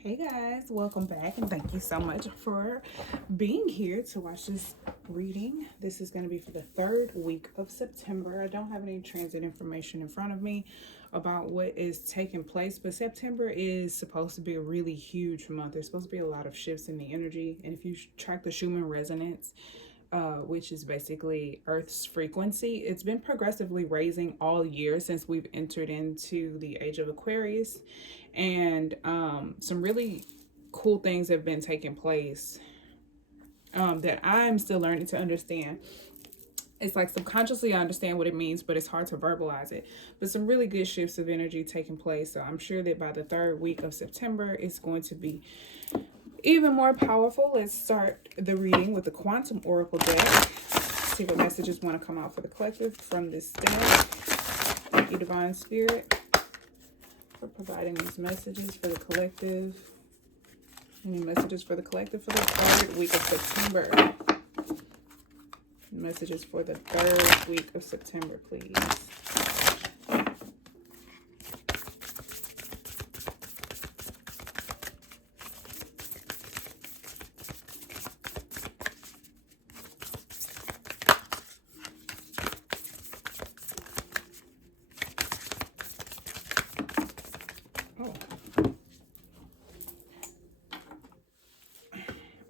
Hey guys, welcome back and thank you so much for being here to watch this reading. This is going to be for the third week of September. I don't have any transit information in front of me about what is taking place, but September is supposed to be a really huge month. There's supposed to be a lot of shifts in the energy, and if you track the Schumann resonance, which is basically Earth's frequency, it's been progressively raising all year since we've entered into the age of Aquarius. And some really cool things have been taking place that I'm still learning to understand. It's like subconsciously I understand what it means, but it's hard to verbalize it. But some really good shifts of energy taking place. So I'm sure that by the third week of September, it's going to be even more powerful. Let's start the reading with the Quantum Oracle deck. See what messages want to come out for the collective from this deck. Thank you, Divine Spirit, for providing these messages for the collective. Any messages for the collective for the third week of September? Messages for the third week of September, please.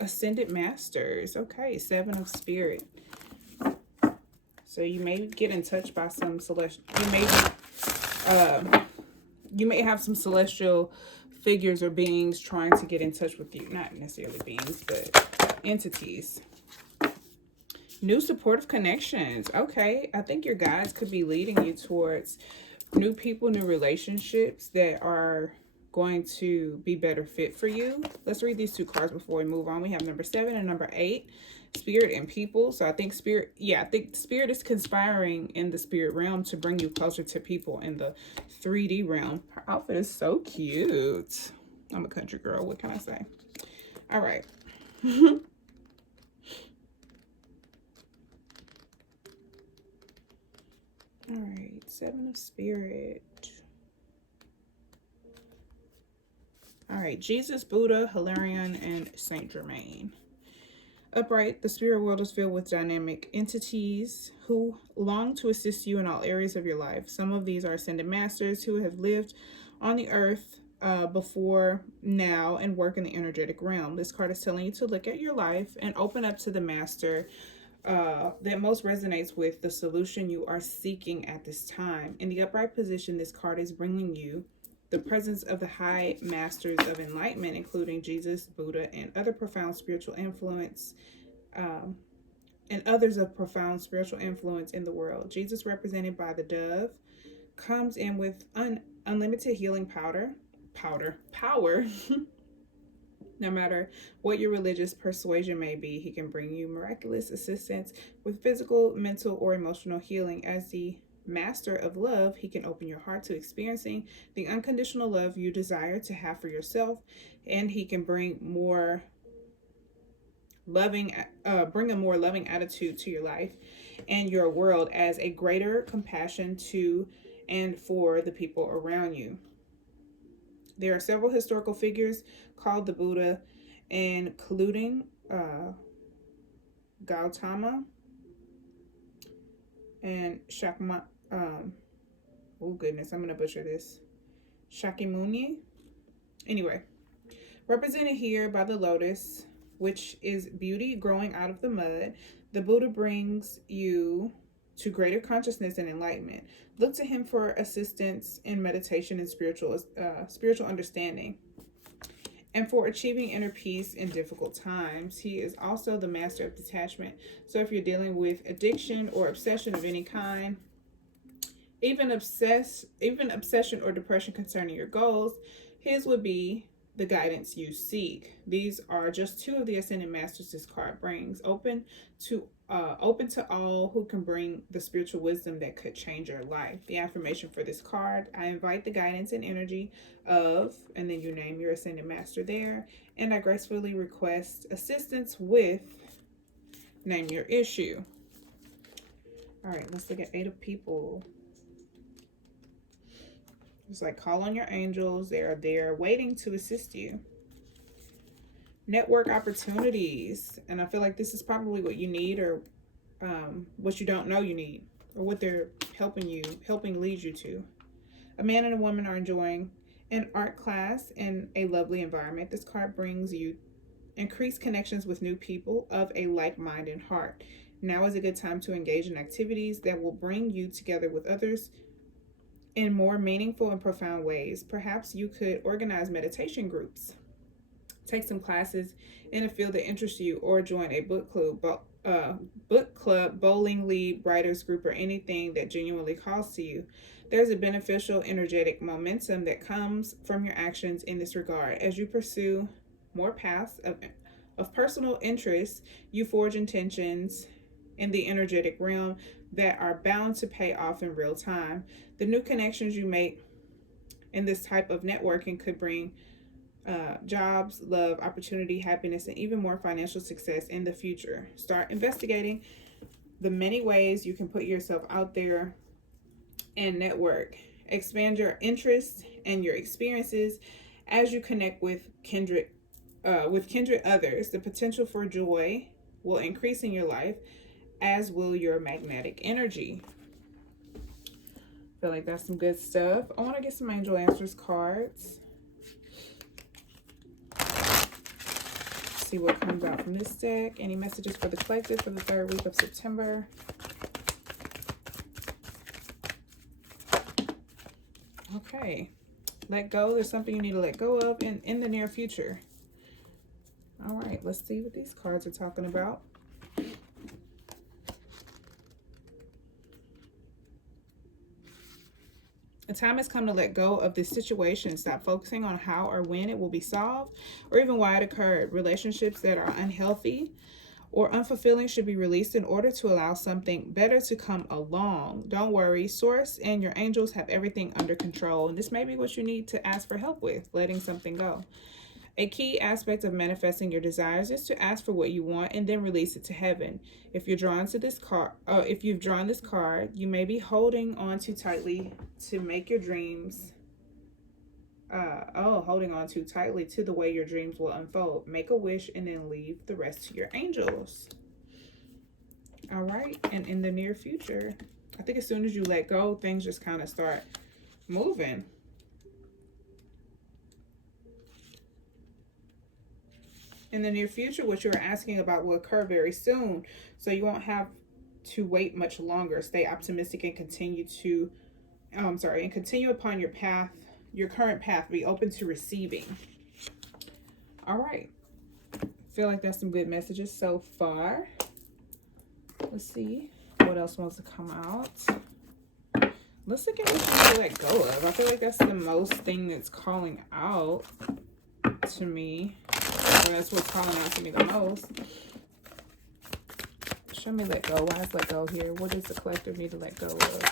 Ascendant Masters. Okay, Seven of Spirit. So you may get in touch by some celestial. You may have some celestial figures or beings trying to get in touch with you. Not necessarily beings, but entities. New supportive connections. Okay, I think your guides could be leading you towards new people, new relationships that are going to be better fit for you. Let's read these two cards before we move on. We have number 7 and number 8, Spirit and People. So I think Spirit is conspiring in the spirit realm to bring you closer to people in the 3D realm. Her outfit is so cute. I'm a country girl. What can I say? All right. All right. 7 of Spirit. All right, Jesus, Buddha, Hilarion, and Saint Germain. Upright, the spirit world is filled with dynamic entities who long to assist you in all areas of your life. Some of these are Ascendant Masters who have lived on the earth before now and work in the energetic realm. This card is telling you to look at your life and open up to the master that most resonates with the solution you are seeking at this time. In the upright position, this card is bringing you the presence of the high masters of enlightenment, including Jesus, Buddha, and other profound spiritual influence, and others of profound spiritual influence in the world. Jesus, represented by the dove, comes in with unlimited healing power. No matter what your religious persuasion may be, he can bring you miraculous assistance with physical, mental, or emotional healing. As the master of love, he can open your heart to experiencing the unconditional love you desire to have for yourself, and he can bring a more loving attitude to your life and your world as a greater compassion to and for the people around you. There are several historical figures called the Buddha, including Gautama and Shakma. Oh goodness, I'm gonna butcher this. Shakyamuni. Anyway, represented here by the lotus, which is beauty growing out of the mud, the Buddha brings you to greater consciousness and enlightenment. Look to him for assistance in meditation and spiritual understanding, and for achieving inner peace in difficult times. He is also the master of detachment. So if you're dealing with addiction or obsession of any kind, even obsession or depression concerning your goals, his would be the guidance you seek. These are just two of the Ascendant Masters this card brings. Open to all who can bring the spiritual wisdom that could change your life. The affirmation for this card: I invite the guidance and energy of, and then you name your Ascendant Master there, and I gracefully request assistance with, name your issue. All right, let's look at 8 of People. It's like, call on your angels. They are there waiting to assist you. network opportunities. And I feel like this is probably what you need, or what you don't know you need, or what they're helping lead you to. A man and a woman are enjoying an art class in a lovely environment. This card brings you increased connections with new people of a like-minded heart. Now is a good time to engage in activities that will bring you together with others in more meaningful and profound ways. Perhaps you could organize meditation groups, take some classes in a field that interests you, or join a book club, bowling league, writers group, or anything that genuinely calls to you. There's a beneficial, energetic momentum that comes from your actions in this regard. As you pursue more paths of personal interest, you forge intentions in the energetic realm that are bound to pay off in real time. The new connections you make in this type of networking could bring jobs, love, opportunity, happiness, and even more financial success in the future. Start investigating the many ways you can put yourself out there and network. Expand your interests and your experiences as you connect with kindred others. The potential for joy will increase in your life, as will your magnetic energy. Feel like that's some good stuff. I want to get some angel answers cards. See what comes out from this deck. Any messages for the collective for the 3rd week of September? Okay. Let go. There's something you need to let go of in the near future. All right. Let's see what these cards are talking about. The time has come to let go of this situation. Stop focusing on how or when it will be solved, or even why it occurred. Relationships that are unhealthy or unfulfilling should be released in order to allow something better to come along. Don't worry. Source and your angels have everything under control. And this may be what you need to ask for help with, letting something go. A key aspect of manifesting your desires is to ask for what you want and then release it to heaven. If you're drawn to this card, if you've drawn this card, you may be holding on too tightly to make your dreams. Holding on too tightly to the way your dreams will unfold. Make a wish and then leave the rest to your angels. All right, and in the near future, I think as soon as you let go, things just kind of start moving. In the near future, what you're asking about will occur very soon, so you won't have to wait much longer. Stay optimistic and continue upon your path, your current path. Be open to receiving. All right. Feel like that's some good messages so far. Let's see what else wants to come out. Let's look at what you need to let go of. I feel like that's the most thing that's calling out to me. Or that's what's calling out to me the most. Show me let go. Why is let go here? What does the collective need to let go of?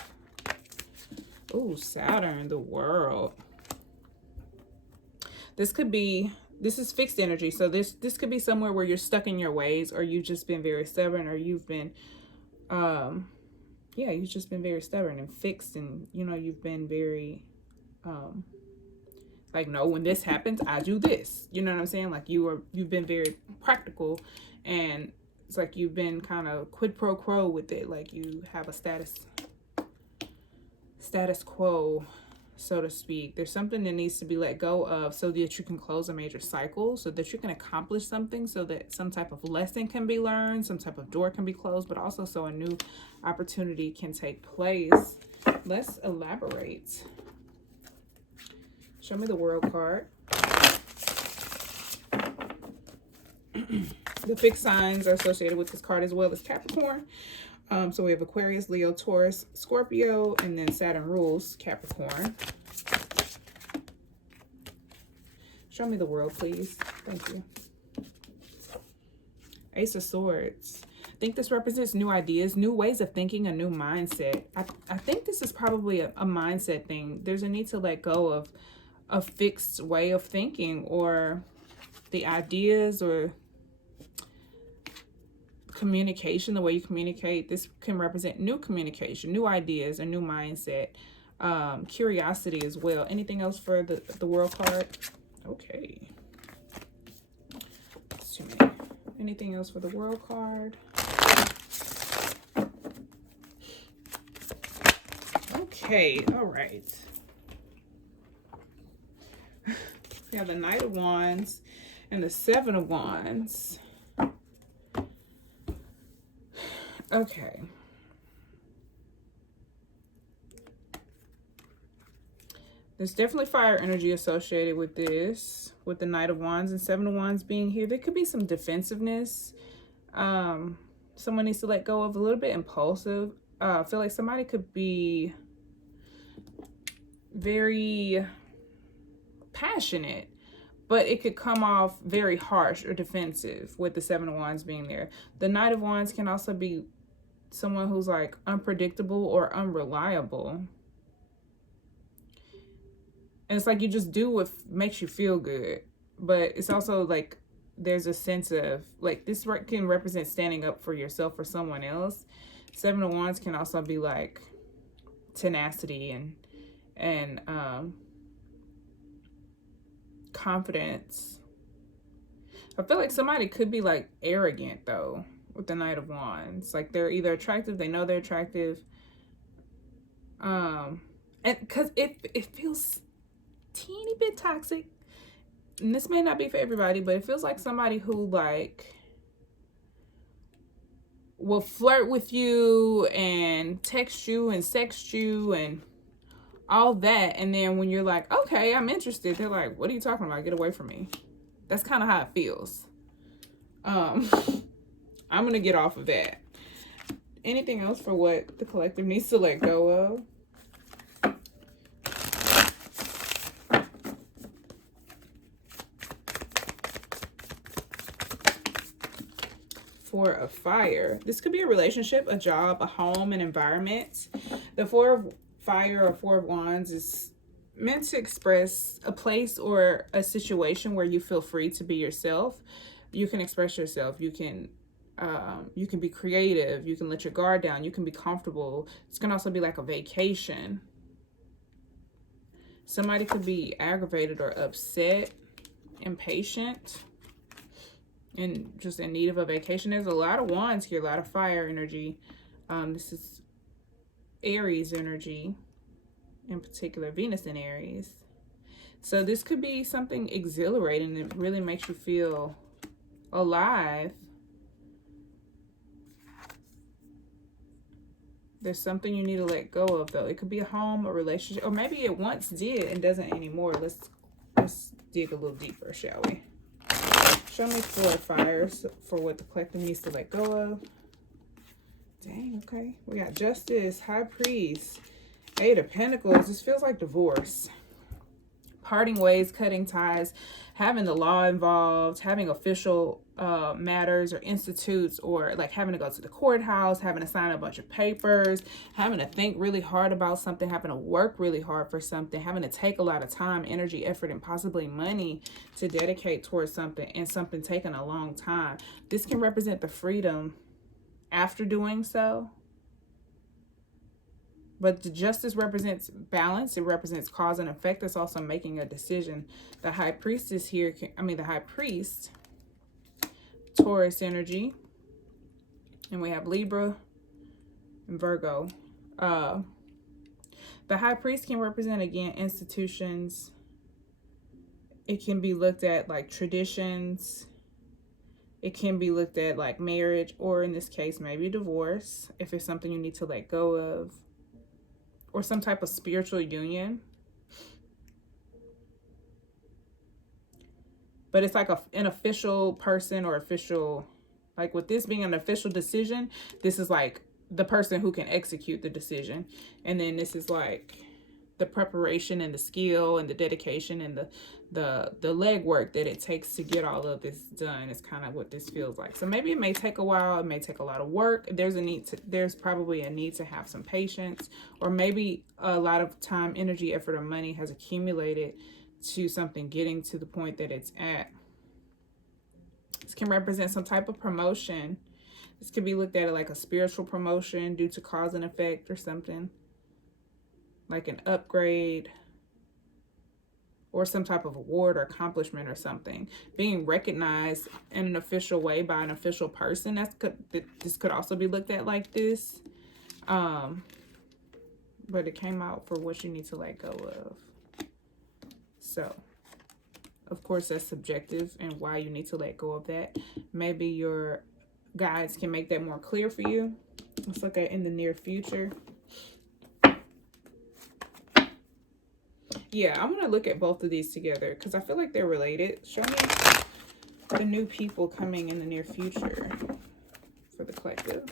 Ooh, Saturn, the World. This is fixed energy. So this could be somewhere where you're stuck in your ways, or you've just been very stubborn, or you've been, you've just been very stubborn and fixed, and you've been very, like, no, when this happens, I do this. You know what I'm saying? Like you've been very practical, and it's like you've been kind of quid pro quo with it. Like you have a status quo, so to speak. There's something that needs to be let go of so that you can close a major cycle, so that you can accomplish something, so that some type of lesson can be learned, some type of door can be closed, but also so a new opportunity can take place. Let's elaborate. Show me the World card. The fixed signs are associated with this card as well as Capricorn. So we have Aquarius, Leo, Taurus, Scorpio, and then Saturn rules Capricorn. Show me the World, please. Thank you. Ace of Swords. I think this represents new ideas, new ways of thinking, a new mindset. I think this is probably a mindset thing. There's a need to let go of a fixed way of thinking, or the ideas, or communication, the way you communicate. This can represent new communication, new ideas, a new mindset, curiosity as well. Anything else for the World card? Okay. Anything else for the World card? Okay, all right. We have the Knight of Wands and the Seven of Wands. Okay. There's definitely fire energy associated with this, with the Knight of Wands and Seven of Wands being here. There could be some defensiveness. Someone needs to let go of, a little bit impulsive. I feel like somebody could be very passionate, but it could come off very harsh or defensive with the Seven of Wands being there. The Knight of Wands can also be someone who's like unpredictable or unreliable. And it's like you just do what makes you feel good. But it's also like there's a sense of like this can represent standing up for yourself or someone else. Seven of Wands can also be like tenacity and confidence. I feel like somebody could be like arrogant though with the Knight of Wands. Like they're either attractive, they know they're attractive. And because it feels teeny bit toxic, and this may not be for everybody, but it feels like somebody who like will flirt with you and text you and sext you and all that, and then when you're like, okay, I'm interested, they're like, what are you talking about? Get away from me. That's kind of how it feels. I'm gonna get off of that. Anything else for what the collective needs to let go of? Four of Fire. This could be a relationship, a job, a home, an environment. The Four of Fire or Four of Wands is meant to express a place or a situation where you feel free to be yourself. You can express yourself. You can be creative. You can let your guard down. You can be comfortable. This can also be like a vacation. Somebody could be aggravated or upset, impatient, and just in need of a vacation. There's a lot of wands here, a lot of fire energy. This is Aries energy, in particular Venus in Aries. So this could be something exhilarating that really makes you feel alive. There's something you need to let go of though. It could be a home, a relationship, or maybe it once did and doesn't anymore. Let's dig a little deeper, shall we? Show me Four of Fires for what the collective needs to let go of. Dang, okay. We got Justice, High Priest, Eight of Pentacles. This feels like divorce. Parting ways, cutting ties, having the law involved, having official matters or institutes, or like having to go to the courthouse, having to sign a bunch of papers, having to think really hard about something, having to work really hard for something, having to take a lot of time, energy, effort, and possibly money to dedicate towards something, and something taking a long time. This can represent the freedom after doing so. But the Justice represents balance. It represents cause and effect. It's also making a decision. The High Priestess here, the High Priest, Taurus energy. And we have Libra and Virgo. The High Priest can represent, again, institutions. It can be looked at like traditions. It can be looked at like marriage, or in this case, maybe divorce, if it's something you need to let go of. Or some type of spiritual union. But it's like an official person or official, like with this being an official decision, this is like the person who can execute the decision. And then this is like the preparation and the skill and the dedication and the legwork that it takes to get all of this done is kind of what this feels like. So maybe it may take a while, it may take a lot of work. There's probably a need to have some patience, or maybe a lot of time, energy, effort, or money has accumulated to something getting to the point that it's at. This can represent some type of promotion. This could be looked at like a spiritual promotion due to cause and effect or something. Like an upgrade, or some type of award or accomplishment or something. Being recognized in an official way by an official person. This could also be looked at like this. But it came out for what you need to let go of. So, of course, that's subjective and why you need to let go of that. Maybe your guides can make that more clear for you. Let's look at in the near future. Yeah, I'm going to look at both of these together because I feel like they're related. Show me the new people coming in the near future for the collective.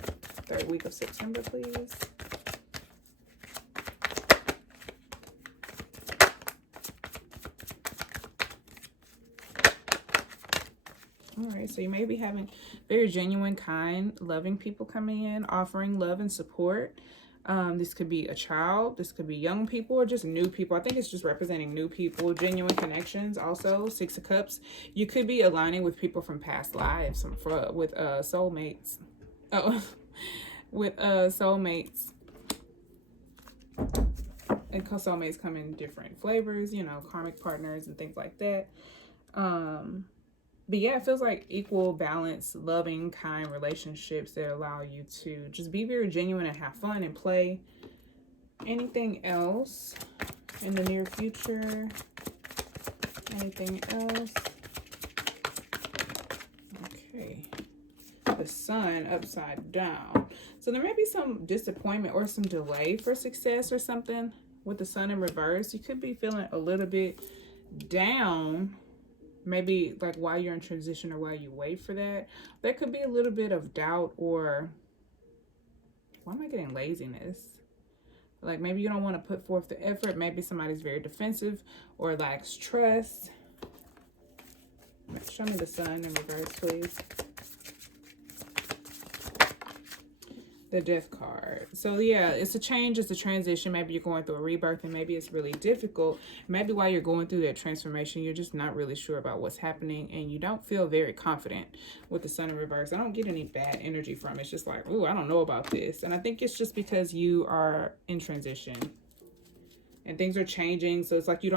3rd week of September, please. All right, so you may be having very genuine, kind, loving people coming in, offering love and support. This could be a child, this could be young people, or just new people. I think it's just representing new people, genuine connections. Also, 6 of Cups. You could be aligning with people from past lives, with soulmates. Oh, with soulmates. And soulmates come in different flavors, you know, karmic partners and things like that. But yeah, it feels like equal, balanced, loving, kind relationships that allow you to just be very genuine and have fun and play. Anything else in the near future? Anything else? Okay. The Sun upside down. So there may be some disappointment or some delay for success or something with the Sun in reverse. You could be feeling a little bit down. Maybe like while you're in transition or while you wait for that. There could be a little bit of doubt or, why am I getting laziness? Like maybe you don't want to put forth the effort. Maybe somebody's very defensive or lacks trust. Show me the Sun in reverse, please. The Death card. So yeah, it's a change, it's a transition. Maybe you're going through a rebirth and maybe it's really difficult. Maybe while you're going through that transformation, you're just not really sure about what's happening and you don't feel very confident with the Sun in reverse. I don't get any bad energy from it. It's just like, ooh, I don't know about this. And I think it's just because you are in transition and things are changing. So it's like you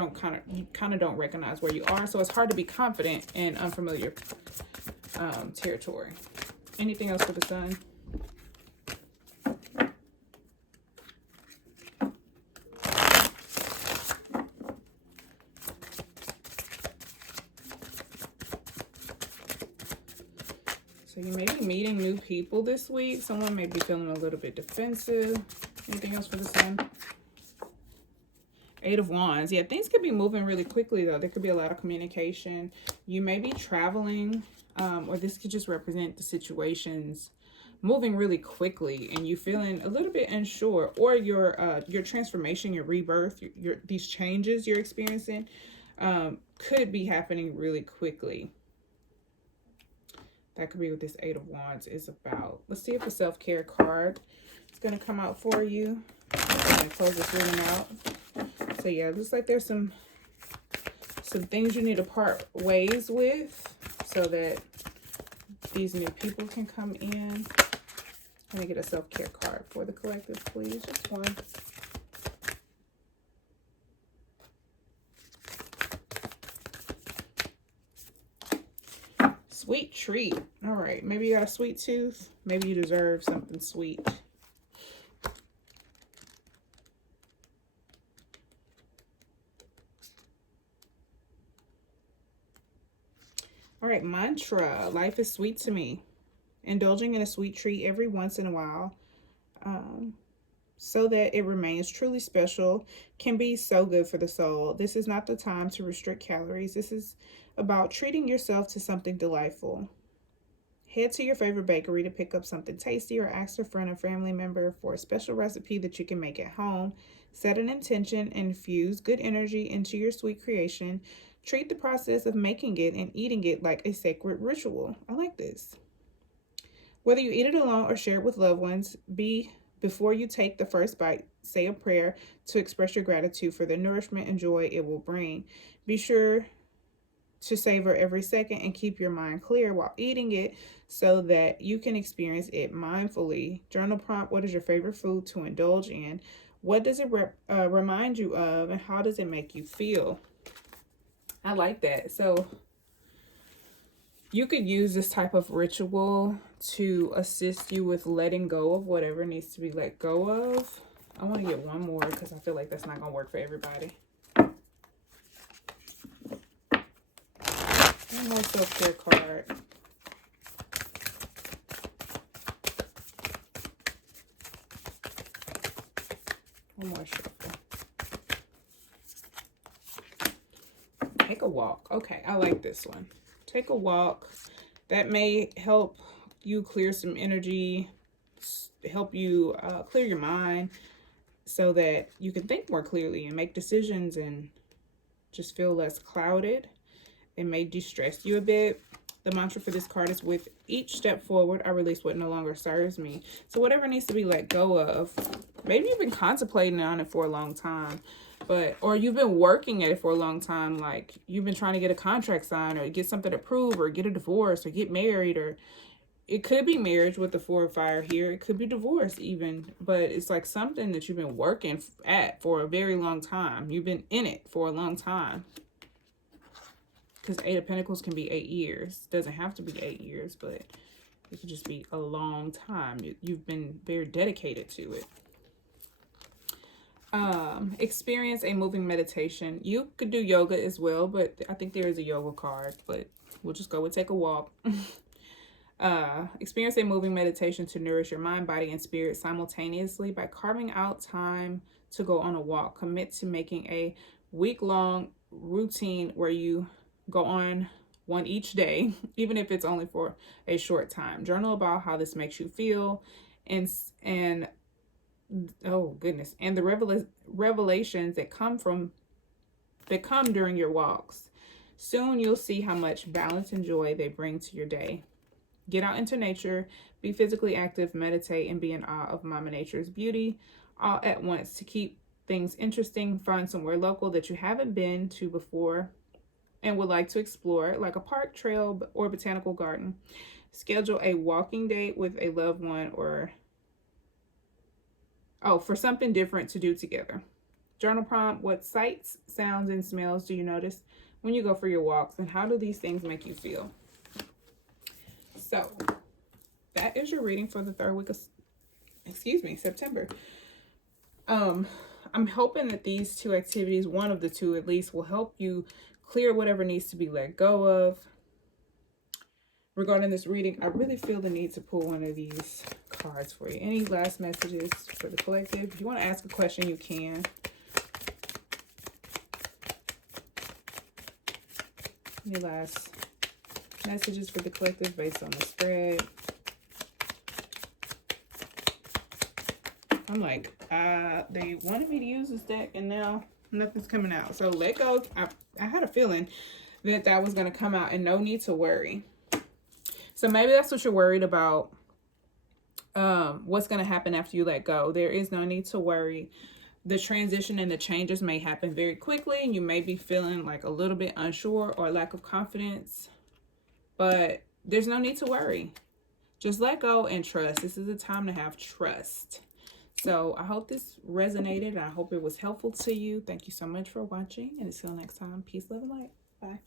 kind of don't recognize where you are. So it's hard to be confident in unfamiliar territory. Anything else for the Sun? So you may be meeting new people this week. Someone may be feeling a little bit defensive. Anything else for the Sun? 8 of Wands. Yeah, things could be moving really quickly, though. There could be a lot of communication. You may be traveling, or this could just represent the situations moving really quickly and you feeling a little bit unsure, or your transformation, your rebirth, these changes you're experiencing could be happening really quickly. That could be what this 8 of Wands is about. Let's see if a self-care card is going to come out for you. I'm going to close this reading out. So yeah, it looks like there's some things you need to part ways with so that these new people can come in. Let me get a self-care card for the collective, please. Just one. Sweet treat. All right. Maybe you got a sweet tooth. Maybe you deserve something sweet. All right. Mantra. Life is sweet to me. Indulging in a sweet treat every once in a while so that it remains truly special can be so good for the soul. This is not the time to restrict calories. This is about treating yourself to something delightful. Head to your favorite bakery to pick up something tasty or ask a friend or family member for a special recipe that you can make at home. Set an intention and infuse good energy into your sweet creation. Treat the process of making it and eating it like a sacred ritual. I like this. Whether you eat it alone or share it with loved ones, before you take the first bite, say a prayer to express your gratitude for the nourishment and joy it will bring. Be sure to savor every second and keep your mind clear while eating it so that you can experience it mindfully. Journal prompt: what is your favorite food to indulge in? What does it remind you of, and how does it make you feel? I like that. So you could use this type of ritual to assist you with letting go of whatever needs to be let go of. I want to get one more because I feel like that's not going to work for everybody. One more self-care card. One more shuffle. Take a walk. Okay, I like this one. Take a walk. That may help you clear some energy, help you clear your mind so that you can think more clearly and make decisions and just feel less clouded. It may de-stress you a bit. The mantra for this card is, with each step forward, I release what no longer serves me. So whatever needs to be let go of, maybe you've been contemplating on it for a long time, or you've been working at it for a long time. Like you've been trying to get a contract signed or get something approved or get a divorce or get married, or it could be marriage with the Four of Fire here. It could be divorce even, but it's like something that you've been working at for a very long time. You've been in it for a long time. Because 8 of Pentacles can be 8 years. It doesn't have to be 8 years, but it could just be a long time. You've been very dedicated to it. Experience a moving meditation. You could do yoga as well, but I think there is a yoga card, but we'll just go with take a walk. Experience a moving meditation to nourish your mind, body, and spirit simultaneously by carving out time to go on a walk. Commit to making a week-long routine where you go on one each day, even if it's only for a short time. Journal about how this makes you feel, and oh goodness, and the revelations that come during your walks. Soon you'll see how much balance and joy they bring to your day. Get out into nature, be physically active, meditate, and be in awe of Mama Nature's beauty all at once. To keep things interesting, find somewhere local that you haven't been to before and would like to explore, like a park, trail, or botanical garden. Schedule a walking date with a loved one for something different to do together. Journal prompt: what sights, sounds, and smells do you notice when you go for your walks, and how do these things make you feel? So that is your reading for the third week of, September. I'm hoping that these two activities, one of the two at least, will help you clear whatever needs to be let go of. Regarding this reading, I really feel the need to pull one of these cards for you. Any last messages for the collective? If you want to ask a question, you can. Any last messages for the collective based on the spread? I'm like, they wanted me to use this deck and now nothing's coming out. So let go. I had a feeling that was going to come out, and no need to worry. So maybe that's what you're worried about. What's going to happen after you let go. There is no need to worry. The transition and the changes may happen very quickly, and you may be feeling like a little bit unsure or lack of confidence, but there's no need to worry. Just let go and trust. This is a time to have trust. So I hope this resonated, and I hope it was helpful to you. Thank you so much for watching, and until next time, peace, love, and light. Bye.